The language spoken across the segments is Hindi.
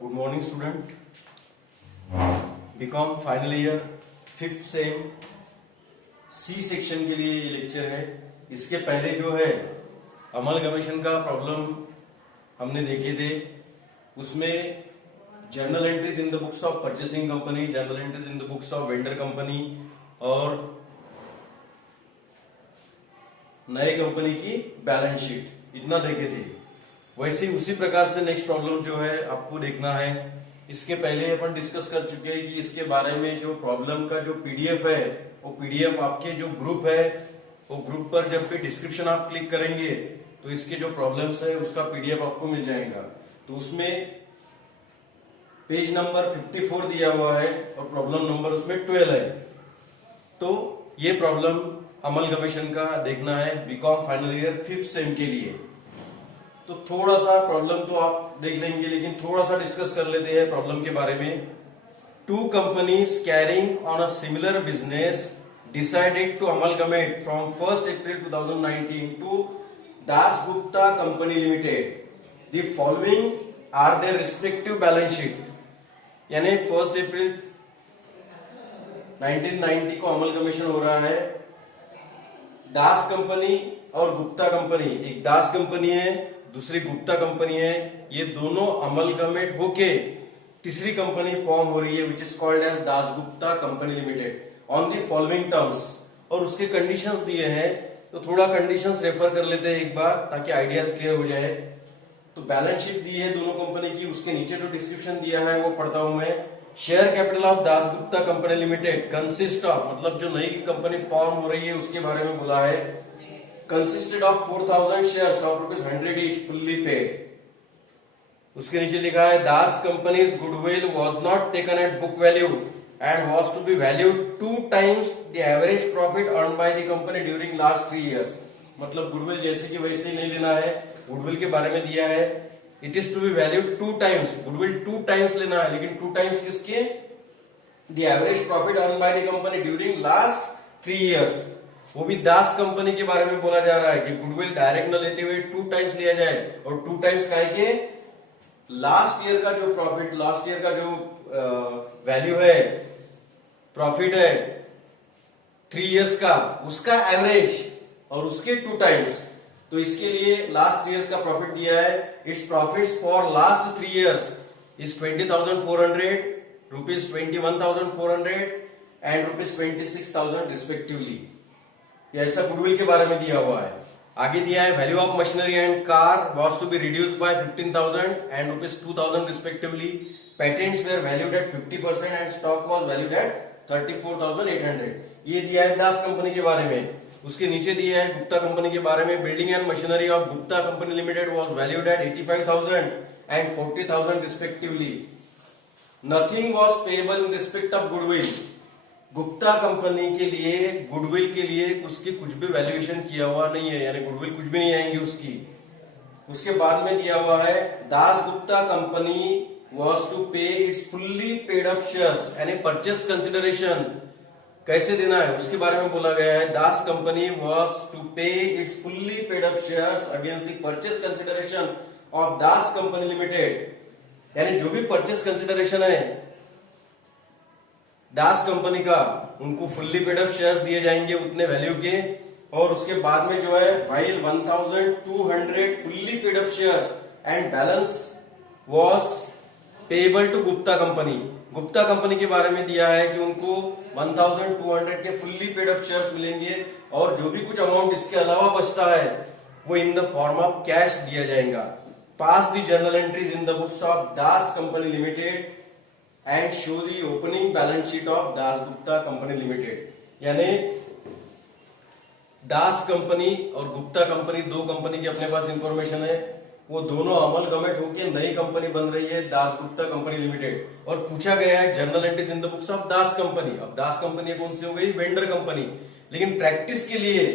Good morning student. BCom final year 5th sem C section के लिए ये लेक्चर है। इसके पहले जो है अमलगमेशन का प्रॉब्लम हमने देखे थे, उसमें journal entries in the books of purchasing company, journal entries in the books of vendor company और नए कंपनी की बैलेंस शीट, इतना देखे थे। वैसे उसी प्रकार से नेक्स्ट प्रॉब्लम जो है आपको देखना है। इसके पहले अपन डिस्कस कर चुके हैं कि इसके बारे में जो प्रॉब्लम का जो पीडीएफ है, वो पीडीएफ आपके जो ग्रुप है, वो ग्रुप पर जब भी डिस्क्रिप्शन आप क्लिक करेंगे तो इसके जो प्रॉब्लम्स है उसका पीडीएफ आपको मिल जाएगा। तो उसमें पेज नंबर 54 दिया हुआ है और प्रॉब्लम नंबर उसमें 12 है। तो ये प्रॉब्लम अमलगमेशन का देखना है BCom final year 5th same के लिए। तो थोड़ा सा प्रॉब्लम तो आप देख लेंगे, लेकिन थोड़ा सा डिस्कस कर लेते हैं प्रॉब्लम के बारे में। Two companies carrying on a similar business decided to amalgamate from 1st April 2019 to Das Gupta company limited. The following are their respective balance sheet. यानी 1st April 1990 को अमलगमेशन हो रहा है। दास कंपनी और गुप्ता कंपनी, एक दास कंपनी है, दूसरी गुप्ता कंपनी है, ये दोनों अमलगमेट होके तीसरी कंपनी फॉर्म हो रही है which is called as Das Gupta company limited on the following terms. और उसके कंडीशंस दिए हैं, तो थोड़ा कंडीशंस रेफर कर लेते हैं एक बार ताकि आइडियाज क्लियर हो जाए। तो बैलेंस शीट दी है दोनों कंपनी की, उसके नीचे जो डिस्क्रिप्शन दिया है वो पढ़ता हूं मैं। Share capital of Das Gupta company limited consist of, मतलब जो नई कंपनी फॉर्म हो रही है उसके बारे में बोला है, consisted of 4,000 shares of ₹100 each fully paid। उसके नीचे लिखा है Das company's goodwill was not taken at book value and was to be valued 2 times the average profit earned by the company during last 3 years। मतलब गुडविल जैसे कि वैसे ही नहीं लेना है, गुडविल के बारे में दिया है it is to be valued 2 times, goodwill 2 times लेना है, लेकिन 2 times किसके? the average profit earned by the company during last 3 years। वो भी दास कंपनी के बारे में बोला जा रहा है कि गुडविल डायरेक्ट न लेते हुए 2 times लिया जाए, और 2 times का है कि लास्ट ईयर का जो प्रॉफिट, लास्ट ईयर का जो वैल्यू है, प्रॉफिट है 3 years का, उसका एवरेज और उसके 2 times। तो इसके लिए लास्ट 3 years का प्रॉफिट दिया है। Its profit for last 3 years is 20,400, rupees 21,400 and rupees 26,000 respectively. ऐसा गुडविल के बारे में दिया हुआ है। आगे दिया है value of machinery and car was to be reduced by 15,000 and rupees 2,000 respectively. Patents were valued at 50% and stock was valued at 34,800। ये दिया है दास कंपनी के बारे में। उसके नीचे दिया है गुप्ता कंपनी के बारे में। Building and machinery of Gupta company limited was valued eight 85,000 and 40,000 respectively. Nothing was payable in respect of goodwill. Gupta company के लिए, गुडविल के लिए उसकी कुछ भी वैल्यूएशन किया हुआ नहीं है, यानी गुडविल कुछ भी नहीं आएंगी उसकी। उसके बाद में दिया हुआ है दास गुप्ता कंपनी वाज टू पे it's fully paid up shares, यानी परचेस कंसिडरेशन कैसे देना है उसके बारे में बोला गया है। दास कंपनी वाज टू पे it's fully paid up shares against the purchase consideration of Das company limited. यानी जो भी परचेस कंसिडरेशन है दास कंपनी का, उनको फुल्ली पेड अप शेयर्स दिए जाएंगे उतने वैल्यू के। और उसके बाद में जो है while 1,200 fully paid up shares and balance was payable to Gupta company. Gupta company के बारे में दिया है कि उनको 1,200 के फुल्ली पेड अप शेयर्स मिलेंगे, और जो भी कुछ अमाउंट इसके अलावा बचता है वो in the form of cash दिया जाएगा। Pass the journal entries in the books of Das company limited and show the opening balance sheet of Das Gupta company limited. यानी दास कंपनी और गुप्ता कंपनी, दो कंपनी की अपने पास इंफॉर्मेशन है, वो दोनों अमलगमेट होकर नई कंपनी बन रही है दास गुप्ता कंपनी लिमिटेड। और पूछा गया है journal entries in the books of Das company. अब दास कंपनी कौन सी हो गई? Vendor company. लेकिन प्रैक्टिस के लिए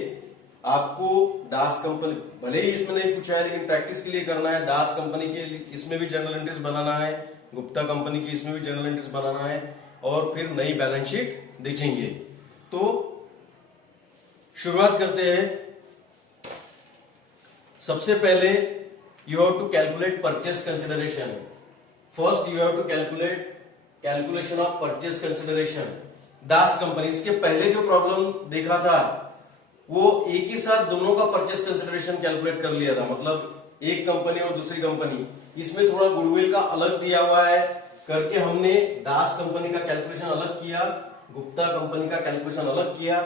आपको दास कंपनी, भले ही इसमें नहीं पूछा है लेकिन प्रैक्टिस के लिए करना है। दास कंपनी के इसमें भी जर्नल एंट्रीज बनाना है, गुप्ता कंपनी की इसमें भी जर्नल एंट्रीज बनाना है, और फिर नई बैलेंस शीट देखेंगे। तो शुरुआत करते हैं। सबसे पहले you have to calculate purchase consideration. First you have to calculation of purchase consideration. Das company, इसके पहले जो प्रॉब्लम देख रहा था वो एक ही साथ दोनों का परचेज कंसिडरेशन कैलकुलेट कर लिया था, मतलब एक कंपनी और दूसरी कंपनी। इसमें थोड़ा गुडविल का अलग दिया हुआ है करके हमने दास कंपनी का कैलकुलेशन अलग किया, गुप्ता कंपनी का कैलकुलेशन अलग किया।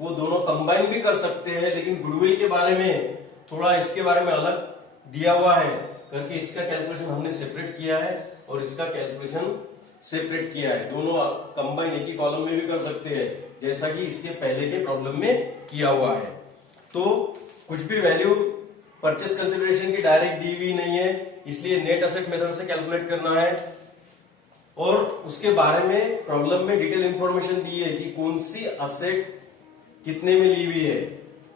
वो दोनों कंबाइन भी कर सकते हैं, लेकिन गुडविल के बारे में थोड़ा इसके बारे में अलग दिया हुआ है करके इसका कैलकुलेशन हमने सेपरेट किया है और इसका कैलकुलेशन सेपरेट किया है। दोनों कंबाइन एक ही कॉलम में भी कर सकते हैं, जैसा कि इसके पहले के प्रॉब्लम में किया हुआ है। तो कुछ भी वैल्यू परचेस कंसिडरेशन की डायरेक्ट दी हुई नहीं है, इसलिए नेट असेट मेथड से कैलकुलेट करना है। और उसके बारे में प्रॉब्लम में डिटेल इंफॉर्मेशन दी है कि कौन सी असेट कितने में ली हुई है।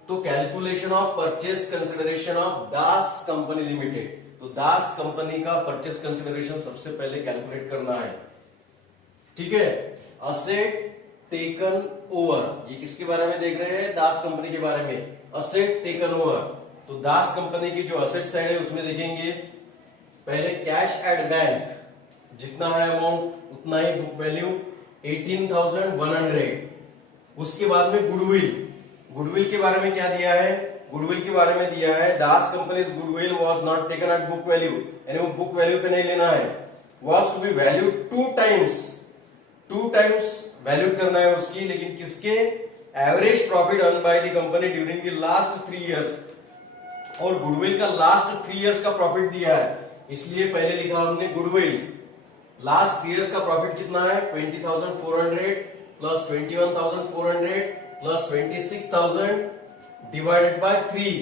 तो calculation of purchase consideration of Das company limited, तो दास कंपनी का परचेस कंसिडरेशन सबसे पहले कैलकुलेट करना है। ठीक है, असेट टेकन ओवर, ये किसके बारे में देख रहे हैं? दास कंपनी के बारे में। असेट टेकन ओवर, तो दास कंपनी की जो असेट साइड है उसमें देखेंगे पहले कैश एट बैंक, जितना है अमाउंट उतना ही बुक वैल्यू 18,100। उसके बाद में गुडविल, गुडविल के बारे में क्या दिया है? गुडविल के बारे में दिया है Das company's goodwill was not taken at book value, यानी वो बुक वैल्यू पे नहीं लेना है। Was to be value two times value करना है उसकी, लेकिन किसके? Average profit earn by the company during the last 3 years. और गुडविल का लास्ट 3 इयर्स का प्रॉफिट दिया है, इसलिए पहले लिखा हमने गुडविल। लास्ट 3 इयर्स का प्रॉफिट कितना है? 20,400 plus 21,400 plus 26,000 divided by 3,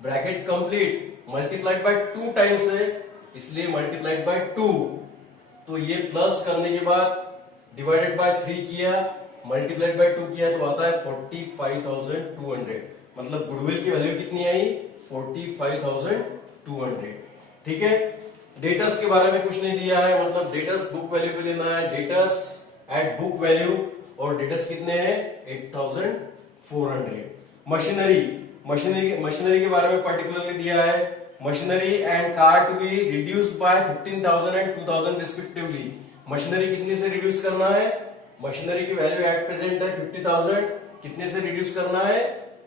bracket complete, multiplied by 2 times है, इसलिए मल्टीप्लाइड बाय 2। तो ये प्लस करने के बाद डिवाइडेड बाय 3 किया, मल्टीप्लाइड बाय 2 किया, तो आता है 45,200। मतलब गुडविल की वैल्यू कितनी आई? 45,200। ठीक है, डेटर्स के बारे में कुछ नहीं दिया है, मतलब डेटर्स बुक वैल्यू पे लेना है, डेटर्स एट बुक वैल्यू, और डेटर्स कितने हैं? 8,400। मशीनरी के बारे में पर्टिकुलरली दिया है, machinery and car to be reduced by 15,000 and 2,000 respectively. Machinery कितने से रिड्यूस करना है? मशीनरी की वैल्यू एट प्रेजेंट है 50,000, कितने से रिड्यूस करना है?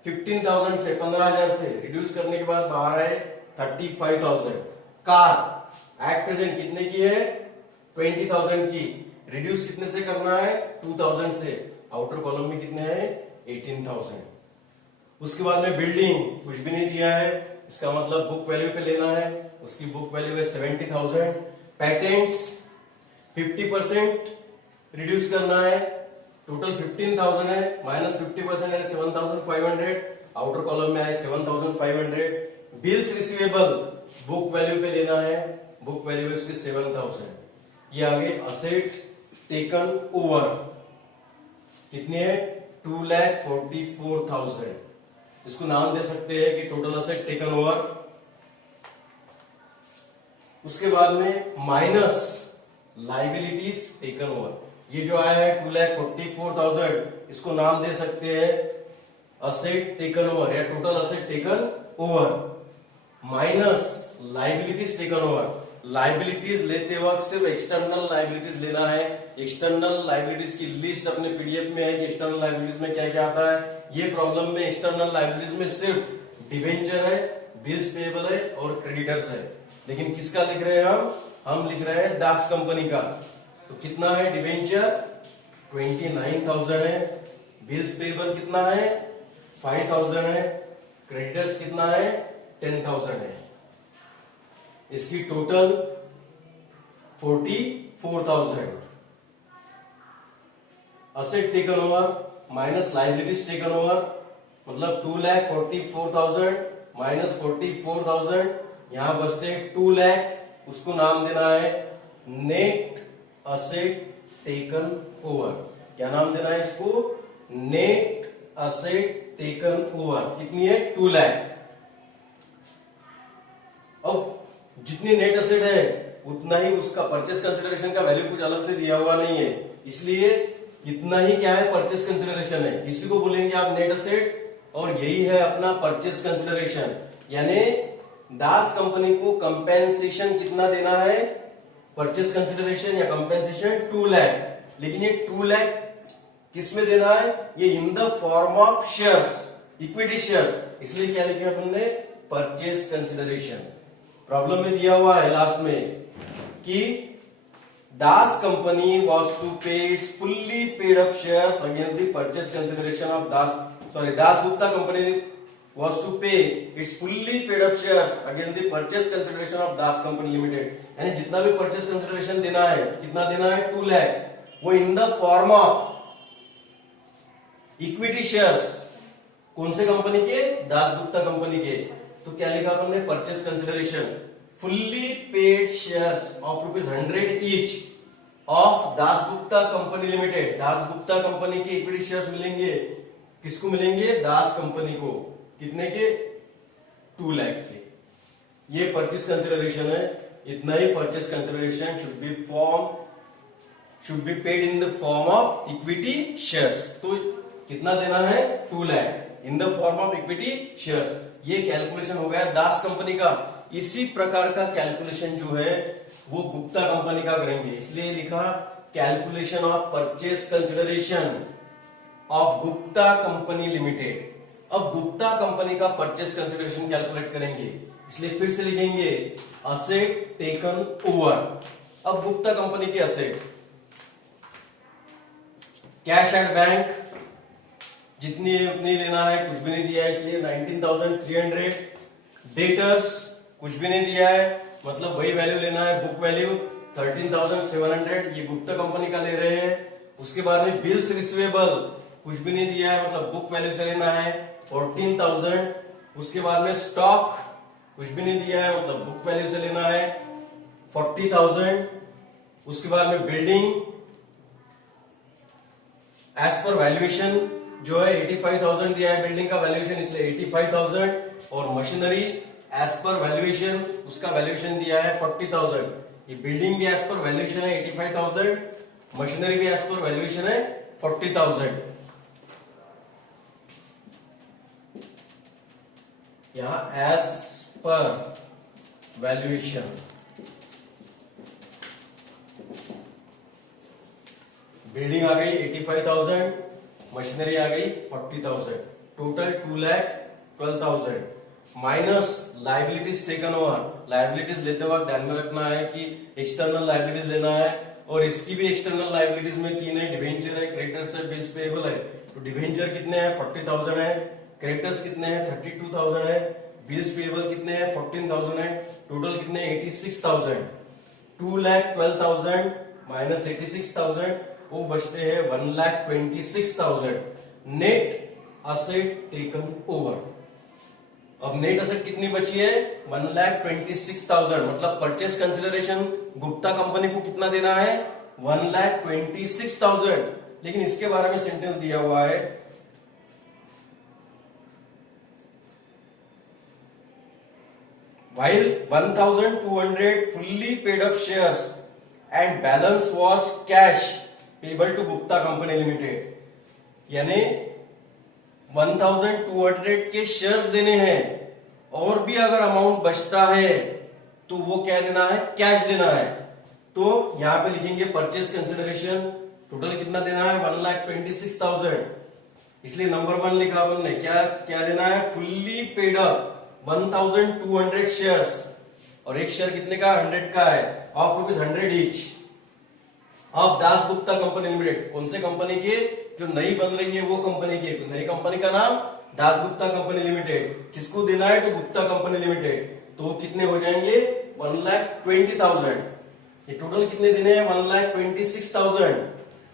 15,000 से, 15,000 से रिड्यूस करने के बाद बाहर है 35,000। कार एट प्रेजेंट कितने की है? 20,000 की, रिड्यूस कितने से करना है? 2,000 से, आउटर कॉलम में कितने हैं? 18,000। उसके बाद में बिल्डिंग कुछ भी नहीं दिया है, इसका मतलब बुक वैल्यू पे लेना है, उसकी बुक वैल्यू है 70,000। पैटेंट्स 50% रिड्यूस करना है, टोटल 15,000 है, माइनस 50% है 7,500, आउटर कॉलम में आए 7,500। बिल्स रिसीवेबल बुक वैल्यू पे लेना है, बुक वैल्यू है उसकी 7,000। ये आगे असेट टेकन ओवर कितनी है? 2,44,000। इसको नाम दे सकते हैं कि टोटल असेट टेकन ओवर। उसके बाद में माइनस लाइबिलिटीज टेकन ओवर, ये जो आया है 2,44,000, इसको नाम दे सकते हैं असेट टेकन ओवर या total asset taken over, minus liabilities taken over. Liabilities लेते वक्त सिर्फ एक्सटर्नल लाइबिलिटीज लेना है। एक्सटर्नल लाइबिलिटीज की लिस्ट अपने पीडीएफ में है कि एक्सटर्नल लाइबिलिटीज में क्या क्या आता है। ये प्रॉब्लम में एक्सटर्नल लाइबिलिटीज में सिर्फ डिवेंचर है, बिल्स पेएबल है और क्रेडिटर्स है, लेकिन किसका लिख रहे हैं हम लिख रहे हैं दास कंपनी का। तो कितना है? डिवेंचर 29,000 है, बिल्स पेएबल कितना है? 5,000 है, क्रेडिटर्स कितना है? 10,000 है। इसकी total 44,000। Asset taken over minus liabilities taken over, मतलब 2,44,000 माइनस 44,000, यहां बचते 2 लाख, उसको नाम देना है नेट असेट टेकन ओवर। क्या नाम देना है इसको? Net asset taken over. कितनी है? 2 लाख। अब जितनी नेट असेट है उतना ही उसका परचेस कंसिडरेशन का वैल्यू कुछ अलग से दिया हुआ नहीं है, इसलिए इतना ही क्या है? परचेस कंसिडरेशन है। इसी को बोलेंगे आप नेट असेट, और यही है अपना परचेस कंसिडरेशन। यानी दास कंपनी को कंपेंसेशन कितना देना है? परचेस कंसिडरेशन या कंपेंसेशन 2 लाख, लेकिन ये 2 लाख किस में देना है, ये इन the form of shares, equity shares, इसलिए क्या लिखा हमने, परचेस कंसिडरेशन। प्रॉब्लम में दिया हुआ है लास्ट में कि दास कंपनी वॉज टू पे it's fully paid up shares against the purchase consideration of Das Gupta company was to pay its fully paid up shares against the purchase consideration of Das Company Limited। यानी जितना भी परचेस कंसिडरेशन देना है, कितना देना है, 2 लाख, वो in the form of equity shares, कौन से कंपनी के, दास गुप्ता कंपनी के। तो क्या लिखा हमने, purchase consideration fully paid shares of ₹100 each of Das Gupta company limited. Das Gupta company के इक्विटी शेयर्स मिलेंगे, किसको मिलेंगे, दास कंपनी को, कितने के, 2 लाख के। ये परचेस कंसिडरेशन है, इतना ही purchase consideration should be paid in the form of equity shares. तो कितना देना है, 2 lakh in the form of equity shares. ये कैलकुलेशन हो गया दास कंपनी का। इसी प्रकार का कैलकुलेशन जो है वो गुप्ता कंपनी का करेंगे, इसलिए लिखा calculation of purchase consideration of Gupta company limited. अब गुप्ता कंपनी का परचेस कंसिडरेशन कैलकुलेट करेंगे, इसलिए फिर से लिखेंगे असेट टेकन ओवर। अब गुप्ता कंपनी के असेट, कैश एट बैंक जितनी है उतनी लेना है, कुछ भी नहीं दिया है, इसलिए 19,300। डेटर्स कुछ भी नहीं दिया है, मतलब वही वैल्यू लेना है, बुक वैल्यू 13,700, ये गुप्ता कंपनी का ले रहे हैं। उसके बाद में बिल्स रिसीवेबल कुछ भी नहीं दिया है, मतलब बुक वैल्यू से लेना है 14,000। उसके बाद में स्टॉक कुछ भी नहीं दिया है, मतलब बुक वैल्यू से लेना है 40,000। उसके बाद में बिल्डिंग एज पर वैल्यूएशन जो है 85,000 दिया है बिल्डिंग का वैल्यूएशन, इसलिए 85,000। और मशीनरी एज पर वैल्यूएशन, उसका वैल्यूएशन दिया है 40,000। ये बिल्डिंग भी एज पर वैल्यूएशन है 85,000, मशीनरी भी एज पर वैल्यूएशन है 40,000। यहां एज पर वैल्यूएशन, बिल्डिंग आ गई 85,000, मशीनरी आ गई 40,000, total 2,12,000 minus liabilities taken over. Liabilities लेते वक्त ध्यान में रखना है कि एक्सटर्नल लाइबिलिटीज लेना है, और इसकी भी एक्सटर्नल लाइबिलिटीज में 3 है, डिवेंचर है, क्रेडिटर्स है, बिल्स पेएबल है। तो डिवेंचर कितने हैं, 40,000 है, क्रेडिटर्स कितने हैं, 32,000 है, बिल्स पेएबल कितने हैं, 14,000 है, टोटल कितने हैं, 86,000। 2,12,000 माइनस 86,000, वो बचते हैं 1,26,000 नेट असेट टेकन ओवर। अब नेट असेट कितनी बची है, 1,26,000, मतलब परचेस कंसिडरेशन गुप्ता कंपनी को कितना देना है, 1,26,000। लेकिन इसके बारे में सेंटेंस दिया हुआ है, while 1,200 fully paid up shares and balance was cash payable to Gupta Company Limited। यानी 1,200 के शेयर्स देने हैं, और भी अगर अमाउंट बचता है तो वो क्या देना है, कैश देना है। तो यहां पे लिखेंगे परचेस कंसिडरेशन, टोटल कितना देना है, 1,26,000। इसलिए नंबर 1 लिखा अपन ने, क्या क्या देना है, फुल्ली पेड अप 1,200 शेयर्स, और एक शेयर कितने का, 100 का है, of ₹100 each of Das Gupta company limited. कौन से कंपनी के, जो नई बन रही है वो कंपनी की। तो नई कंपनी का नाम दास गुप्ता कंपनी लिमिटेड, किसको देना है, तो गुप्ता कंपनी लिमिटेड। तो कितने हो जाएंगे, 1,20,000। ये टोटल कितने देने हैं, 1,26,000।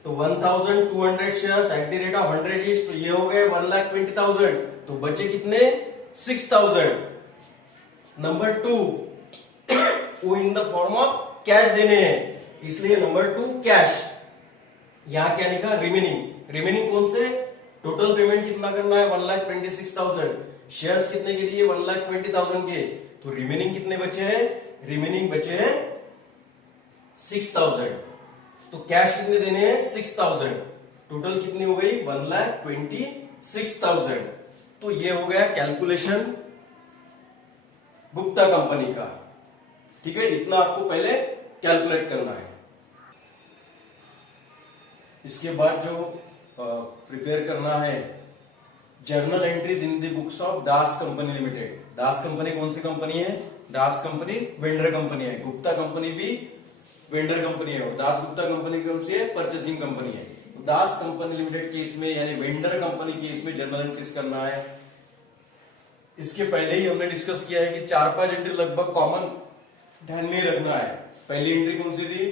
तो 1,200 shares at the rate of 100 each, तो ये हो गए 1,20,000। तो बचे कितने, 6,000। नंबर 2 वो in the form of cash देने हैं, इसलिए नंबर 2 कैश। यहां क्या लिखा, रिमेनिंग। रिमेनिंग कौन से, टोटल पेमेंट कितना करना है, 1,26,000। शेयर्स कितने के दिए, 1,20,000 के। तो रिमेनिंग कितने बचे हैं, रिमेनिंग बचे हैं 6,000। तो कैश कितने देने हैं, 6,000। टोटल कितनी हो गई, 1,26,000। तो ये हो गया कैलकुलेशन गुप्ता कंपनी का। ठीक है, इतना आपको पहले कैलकुलेट करना है। इसके बाद जो प्रिपेयर करना है journal entries in the books of Das company limited. Das company कौन सी कंपनी है? दास कंपनी वेंडर कंपनी है। गुप्ता कंपनी भी वेंडर कंपनी है। और दास गुप्ता कंपनी कौन सी है? परचेसिंग कंपनी है। तो दास कंपनी लिमिटेड केस में यानी वेंडर कंपनी केस में जर्नल एंट्रीज करना है। इसके पहले ही हमने डिस्कस किया है कि 4-5 एंट्री लगभग कॉमन ध्यान में रखना है। पहली एंट्री कौन सी थी?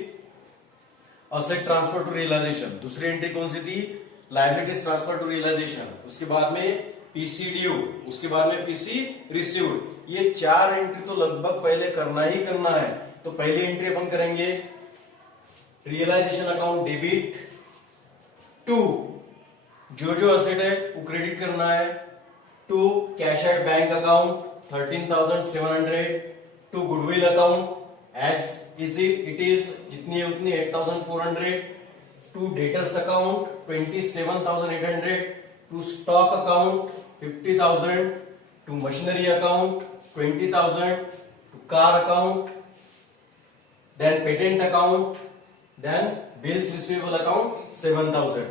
Asset transfer to realisation. दूसरी एंट्री कौन सी थी? Liabilities transfer to realisation. उसके बाद में पीसी ड्यू, उसके बाद में पीसी रिसीव्ड। ये 4 एंट्री तो लगभग पहले करना ही करना है। तो पहली एंट्री अपन करेंगे रियलाइजेशन अकाउंट डेबिट टू जो जो असेट है वो क्रेडिट करना है, to cash at bank account 13,700, to goodwill account as it is जितनी है उतनी 8,400, to debtors account 27,800, to stock account 50,000, to machinery account 20,000, to car account, then patent account, then bills receivable account 7,000।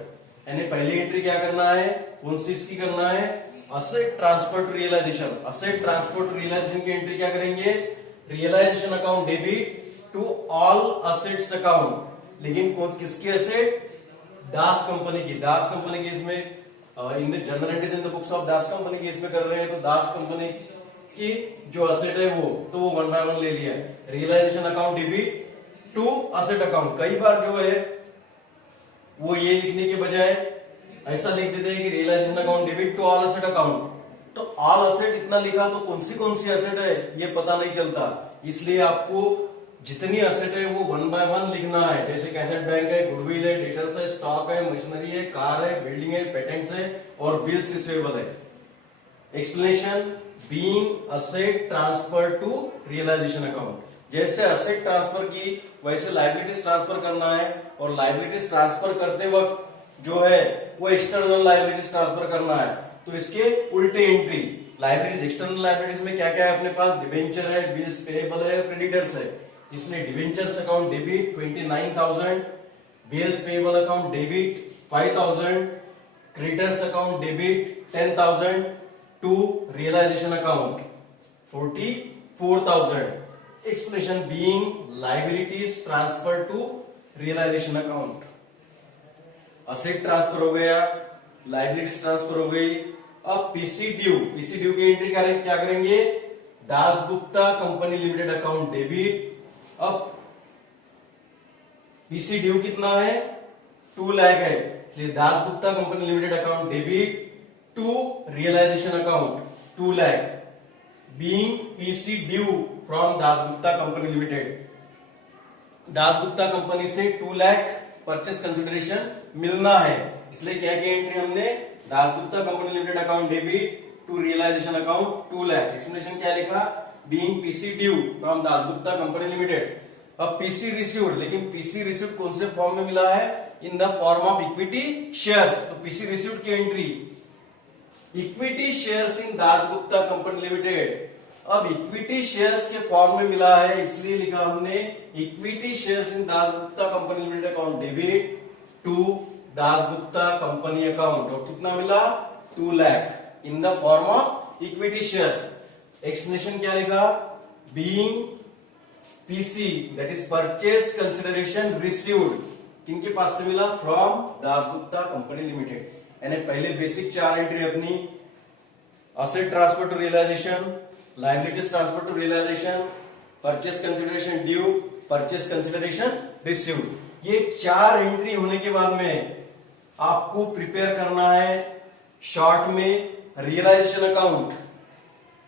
यानी पहली एंट्री क्या करना है? कौन सी इसकी करना है? Asset transfer to realisation. Asset transfer to realisation की एंट्री क्या करेंगे? Realisation account debit to all assets account. लेकिन कौन किसकी असेट? दास कंपनी की। दास कंपनी की इसमें in the journal entries in the books of Das company की इसमें कर रहे हैं। तो दास कंपनी की जो असेट है वो तो वो 1 by 1 ले लिया। Realisation account debit to asset account. कई बार जो है वो ये लिखने के बजाय ऐसा लिख देते हैं कि realisation account debit to all asset account. तो ऑल असेट इतना लिखा तो कौन सी असेट है ये पता नहीं चलता। इसलिए आपको जितनी असेट है वो 1 by 1 लिखना है। जैसे कैसेट बैंक है, गुडविल है, डेटर्स है, स्टॉक है, मशीनरी है, कार है, बिल्डिंग है, पेटेंट्स है और बिल्स रिसीवेबल है। Explanation being asset transfer to realisation account. जैसे असेट ट्रांसफर की वैसे लायबिलिटीज ट्रांसफर करना है। और लायबिलिटीज ट्रांसफर करते वक्त जो है वो एक्सटर्नल लायबिलिटीज ट्रांसफर करना है। तो इसके उल्टे एंट्री लायबिलिटीज, एक्सटर्नल लायबिलिटीज में क्या क्या है अपने पास? डिबेंचर है, बिल्स पेएबल है, क्रेडिटर्स है। इसमें debentures account debit 29,000, bills payable account debit 5,000, creditors account debit 10,000, to realisation account 44,000। Explanation being liabilities transfer to realisation account. Asset transfer हो गया, लायबिलिटीज ट्रांसफर हो गई। अब पीसी ड्यू की एंट्री क्या करेंगे? Das Gupta company limited account debit. अब पीसी ड्यू कितना है? 2 लाख है, इसलिए Das Gupta company limited account debit to realisation account 2 lakh being PC due from Das Gupta company limited. Das Gupta company से 2 लाख परचेस कंसिडरेशन मिलना है, इसलिए क्या की एंट्री हमने Das Gupta company limited account debit to realisation account 2 lakh. Explanation क्या लिखा? Being PC due from Das Gupta company limited. अब पीसी रिसीव्ड, लेकिन पीसी रिसीव्ड कौन से फॉर्म में मिला है? In the form of equity shares. तो पीसी रिसीव्ड की entry equity shares in Das Gupta company limited. अब इक्विटी शेयर्स के फॉर्म में मिला है, इसलिए लिखा हमने equity shares in Das Gupta company limited account debit to Das Gupta company account. और कितना मिला? 2 lakh in the form of equity shares. Explanation क्या लिखा? Being PC that is purchase consideration received. किनके पास से मिला? From Das Gupta company limited. यानी पहले बेसिक 4 एंट्री अपनी asset transfer to realisation, liabilities transfer to realisation, purchase consideration due, purchase consideration received. ये 4 एंट्री होने के बाद में आपको प्रिपेयर करना है शॉर्ट में रियलाइजेशन अकाउंट।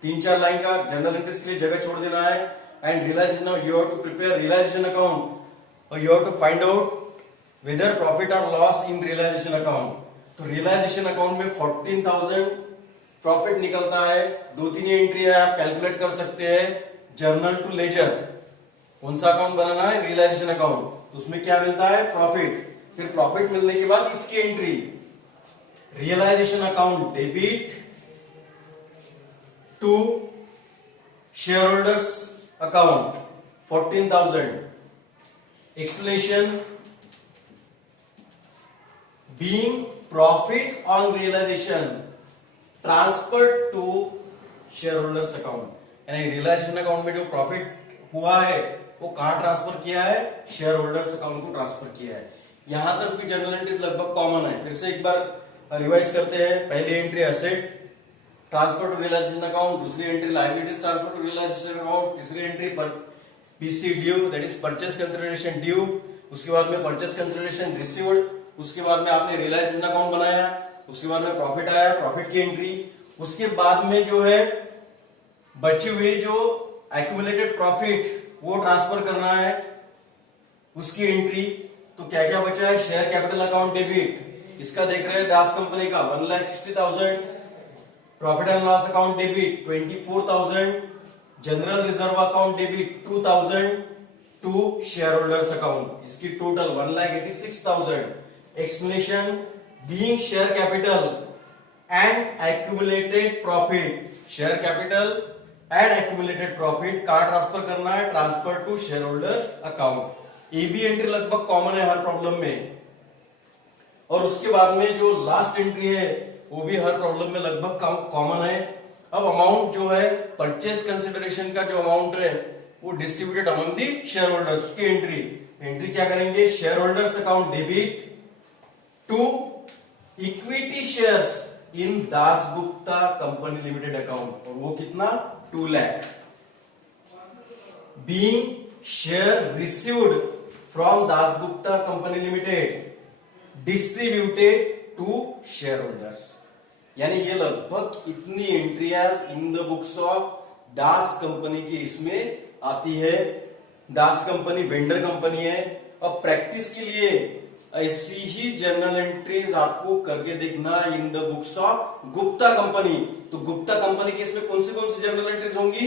3-4 लाइन का जनरल एंट्रीज के लिए जगह छोड़ देना है। And realisation you have to prepare realisation account और you have to find out whether profit और लॉस इन रियलाइजेशन अकाउंट। तो रियलाइजेशन अकाउंट में 14,000 प्रॉफिट निकलता है। 2-3 एंट्री है, आप कैलकुलेट कर सकते हैं। जर्नल टू लेजर कौन सा अकाउंट बनाना है? Realisation account. तो उसमें क्या मिलता है? प्रॉफिट। फिर प्रॉफिट मिलने के बाद इसकी entry realisation account debit to share holders account 14,000, explanation being profit on realisation transfer to share holders account, यानी रियलाइजेशन अकाउंट में जो प्रॉफिट हुआ है वो कहां ट्रांसफर किया है, शेयर होल्डर्स अकाउंट को ट्रांसफर किया है। यहां तक भी जनरल एंट्रीज लगभग कॉमन है। फिर से एक बार रिवाइज करते हैं। पहली entry asset transfer to realisation account, दूसरी entry liabilities transfer to realisation account, तीसरी एंट्री पर PC due that is purchase consideration due, उसके बाद में परचेस कंसिडरेशन रिसीव्ड, उसके बाद में आपने रियलाइजेशन अकाउंट बनाया, उसके बाद में प्रॉफिट आया, प्रॉफिट की एंट्री, उसके बाद में जो है बची हुई जो एक्यूमुलेटेड प्रॉफिट वो ट्रांसफर करना है, उसकी एंट्री। तो क्या क्या बचा है, शेयर कैपिटल अकाउंट डेबिट, इसका देख रहे हैं दास कंपनी का 1,60,000, profit and loss account debit 24,000, general reserve account debit 2,000 to share holders account, इसकी total 1,86,000। Explanation being share capital and accumulated profit, share capital and accumulated profit कहां ट्रांसफर करना है, transfer to share holders account. ये भी एंट्री लगभग कॉमन है हर प्रॉब्लम में। और उसके बाद में जो लास्ट एंट्री है वो भी हर प्रॉब्लम में लगभग कॉमन है। अब अमाउंट जो है परचेस कंसिडरेशन का जो अमाउंट है वो distributed among the share holders की एंट्री क्या करेंगे, share holders account debit to equity shares in Dasgupta company limited account, और वो कितना 2 lakh. Being share received from Dasgupta company limited distributed to share holders, यानी ये लगभग इतनी एंट्रियाज in the books of Das company की इसमें आती है। दास कंपनी वेंडर कंपनी है। अब प्रैक्टिस के लिए ऐसी ही जनरल एंट्रीज आपको करके देखना इन the books of Gupta company. तो गुप्ता कंपनी के इसमें कौन सी जनरल एंट्रीज होंगी,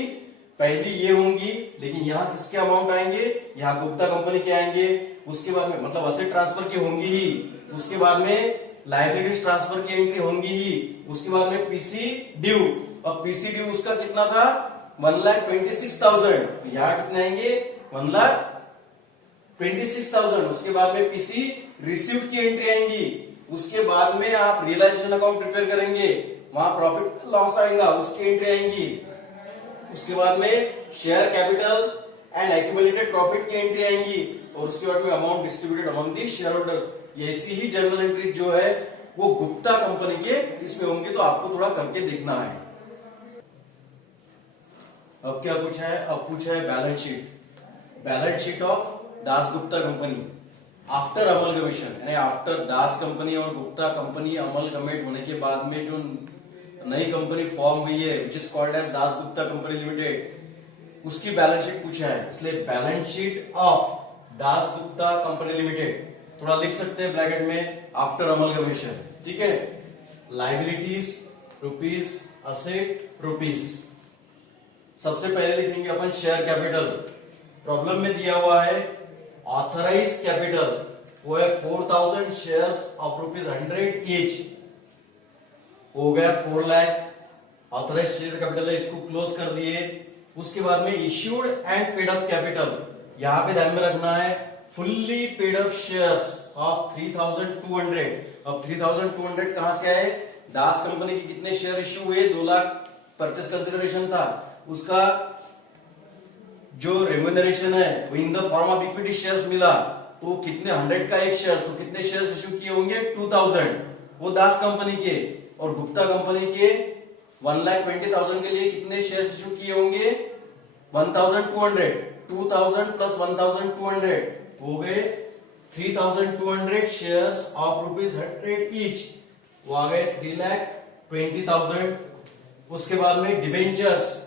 पहली ये होंगी, लेकिन यहाँ किसके अमाउंट आएंगे, यहाँ गुप्ता कंपनी के आएंगे। उसके बाद में मतलब असेट ट्रांसफर की होंगी ही, उसके बाद में लायबिलिटीज ट्रांसफर की एंट्री होंगी ही, उसके बाद में पीसी ड्यू। अब पीसी ड्यू उसका कितना था 1,26,000, तो यहाँ कितने आएंगे 1,26,000। उसके बाद में पीसी रिसीव्ड की एंट्री आएंगी, उसके बाद में आप रियलाइजेशन अकाउंट प्रिपेयर करेंगे, वहां प्रॉफिट लॉस आएगा, उसकी एंट्री आएंगी। उसके बाद में share capital and accumulated profit की एंट्री आएंगी, और उसके बाद में amount distributed among the share holders. ऐसी ही जनरल एंट्री जो है वो गुप्ता कंपनी के इसमें होंगे, तो आपको थोड़ा करके देखना है। अब क्या पूछा है, अब पूछा है balance sheet of Dasgupta company after amalgamation, यानी आफ्टर दास कंपनी और गुप्ता कंपनी अमलगमेट होने के बाद में जो नई कंपनी फॉर्म हुई है which is called as Dasgupta company limited, उसकी बैलेंस शीट पूछा है। इसलिए balance sheet of Dasgupta company limited थोड़ा लिख सकते हैं ब्रैकेट में आफ्टर अमलगमेशन, ठीक है। Liabilities rupees, asset rupees. सबसे पहले लिखेंगे अपन शेयर कैपिटल। प्रॉब्लम में दिया हुआ है ऑथराइज कैपिटल, वो है 4,000 शेयर्स ऑफ ₹100 ईच, हो गया 4 लाख। ऑथराइज शेयर कैपिटल है, इसको क्लोज कर दिए। उसके बाद में issued and paid up capital, यहां पे ध्यान में रखना है fully paid up shares of 3,200। अब 3,200 कहां से आए, दास कंपनी के कितने शेयर इश्यू हुए, 2 लाख परचेस कंसिडरेशन था, उसका जो रेम्यूनरेशन है वो in the form of equity shares मिला, तो कितने 100 का एक शेयर, तो कितने शेयर्स इश्यू किए होंगे 2,000, वो दास कंपनी के। और गुप्ता कंपनी के 1,20,000 के लिए कितने शेयर्स इश्यू किए होंगे 1,200, 2,000 प्लस 1,200 हो गए 3,200 शेयर्स ऑफ ₹100 ईच, वो आ गए 3,20,000। उसके बाद में डिबेंचर्स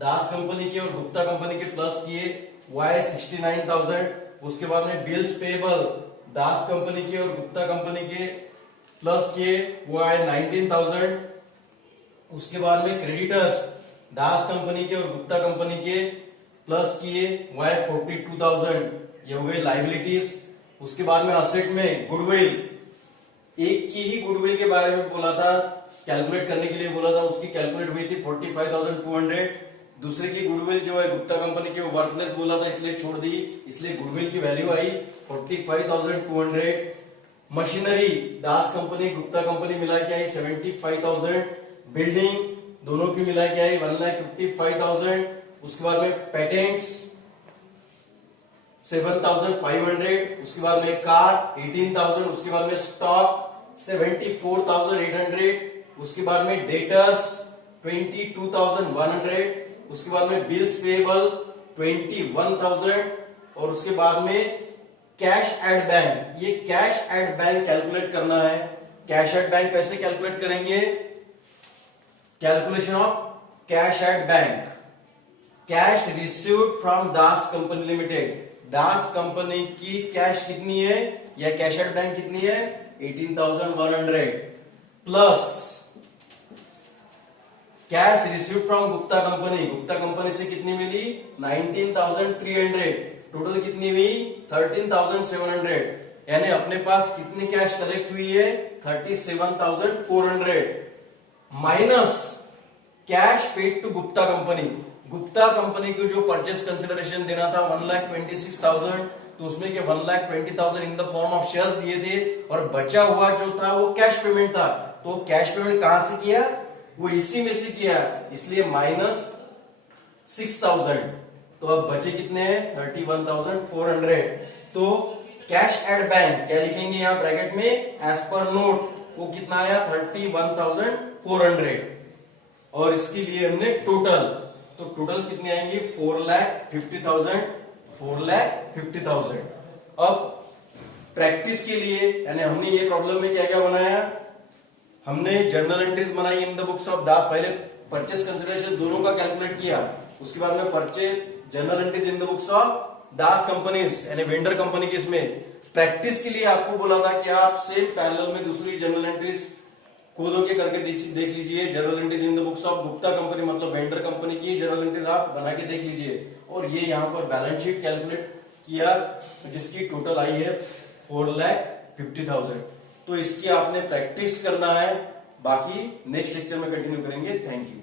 दास कंपनी के और गुप्ता कंपनी के प्लस किए, वो आए 69,000। उसके बाद में बिल्स पेबल दास कंपनी के और गुप्ता कंपनी के प्लस किए, वो आए 19,000। उसके बाद में क्रेडिटर्स दास कंपनी के और गुप्ता कंपनी के प्लस किए, वो आए 42,000, ये हो गई लाइबिलिटीज। उसके बाद में असेट में गुडविल, एक की ही गुडविल के बारे में बोला था, कैलकुलेट करने के लिए बोला था, उसकी कैलकुलेट हुई थी 45,200, दूसरे की गुडविल जो है गुप्ता कंपनी की वर्थलेस बोला था इसलिए छोड़ दी, इसलिए गुडविल की वैल्यू आई 45,200। मशीनरी दास कंपनी गुप्ता कंपनी मिला के आई 75,000। बिल्डिंग दोनों की मिला के आई 1,55,000। उसके बाद में पेटेंट्स 7,500। उसके बाद में कार 18,000। उसके बाद में स्टॉक 74,800। उसके बाद में डेटर्स 22,100। उसके बाद में बिल्स पेबल 21,000। और उसके बाद में कैश एट बैंक, ये कैश एट बैंक कैलकुलेट करना है। कैश एट बैंक कैसे कैलकुलेट करेंगे? Calculation of cash at bank, cash received from Das company limited. Das company की कैश कितनी है या कैश एट बैंक कितनी है? 18,100 plus cash received from Gupta company, Gupta company से कितनी मिली? 19,300। टोटल कितनी हुई? 13,700। यानी अपने पास कितनी कैश कलेक्ट हुई है? 37,400 minus cash paid to Gupta company. Gupta company को जो परचेस कंसिडरेशन देना था 1,26,000, तो उसमें के 1,20,000 इन द फॉर्म ऑफ शेयर्स दिए थे और बचा हुआ जो था वो कैश पेमेंट था। तो कैश पेमेंट कहां से किया? वो इसी में से किया, इसलिए -6,000। तो अब बचे कितने हैं? 31,400। तो कैश एट बैंक क्या लिखेंगे यहां ब्रैकेट में? एज पर नोट वो कितना आया? 31,400। और इसके लिए हमने टोटल, तो टोटल कितने आएंगे? 4,50,000। 4,50,000। अब प्रैक्टिस के लिए यानी हमने ये प्रॉब्लम में क्या क्या बनाया? हमने जर्नल एंट्रीज बनाई इन द बुक्स ऑफ दास। पहले परचेस कंसिडरेशन दोनों का कैलकुलेट किया, उसके बाद में purchase journal entries in the books of Das companies यानी वेंडर कंपनी के। इसमें प्रैक्टिस के लिए आपको बोला था कि आप सेम पैरेलल में दूसरी जर्नल एंट्रीज खुद होके करके देख लीजिए। Journal entries in the books of Gupta company मतलब वेंडर कंपनी की जर्नल एंट्रीज आप बना के देख लीजिए। और ये यहाँ पर बैलेंस शीट कैलकुलेट किया जिसकी टोटल आई है 4,50,000। तो इसकी आपने प्रैक्टिस करना है, बाकी नेक्स्ट लेक्चर में कंटिन्यू करेंगे। Thank you.